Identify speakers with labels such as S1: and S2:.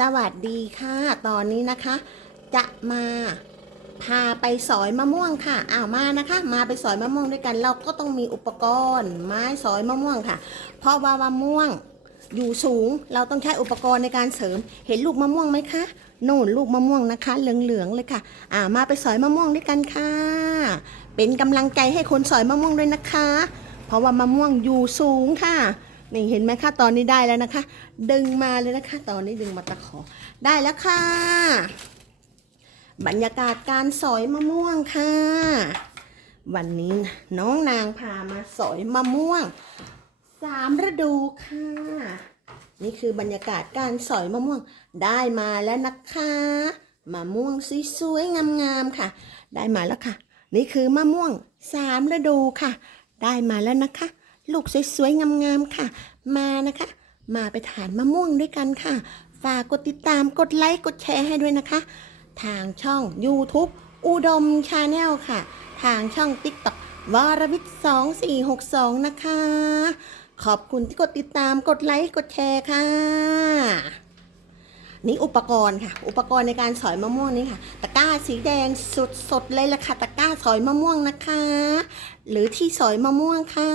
S1: สวัสดีค่ะ ตอนนี้นะคะ จะมาพาไปสอยมะม่วงค่ะอ้าวมานะคะ มาไปสอยมะม่วงด้วยกัน เราก็ต้องมีอุปกรณ์ ไม้สอยมะม่วงค่ะ เพราะว่ามะม่วงอยู่สูง เราต้องใช้อุปกรณ์ในการเสริม เห็นลูกมะม่วงไหมคะโน่นลูกมะม่วงนะคะ เหลืองๆเลยค่ะ อ่ามาไปสอยมะม่วงด้วยกันค่ะ เป็นกำลังใจให้คนสอยมะม่วงด้วยนะคะ เพราะว่ามะม่วงอยู่สูงค่ะ นี่เห็นไหมคะตอนนี้ได้แล้วนะคะ ดึงมาเลยนะคะ ตอนนี้ดึงมาตะขอได้แล้วค่ะ บรรยากาศการสอยมะม่วงค่ะ วันนี้น้องนางพามาสอยมะม่วงสามฤดูค่ะ นี่คือบรรยากาศการสอยมะม่วงได้มาแล้วนะคะมะม่วงสวยๆงามๆค่ะ ได้มาแล้วค่ะ นี่คือมะม่วงสามฤดูค่ะ ได้มาแล้วนะคะ ลูกสวยๆ งามๆ ค่ะ มานะคะ มาไปทานมะม่วงด้วยกันค่ะ ฝากกดติดตาม กดไลค์ กดแชร์ให้ด้วยนะคะ ทางช่อง YouTube อุดมชาแนลค่ะ ทางช่อง TikTok วรวิทย์2462 นะคะ ขอบคุณที่กดติดตาม กดไลค์ กดแชร์ค่ะ นี่อุปกรณ์ค่ะ อุปกรณ์ในการสอยมะม่วงนี่ค่ะ ตะกร้าสีแดงสดๆเลยล่ะค่ะ ตะกร้าสอยมะม่วงนะคะ หรือที่สอยมะม่วงค่ะ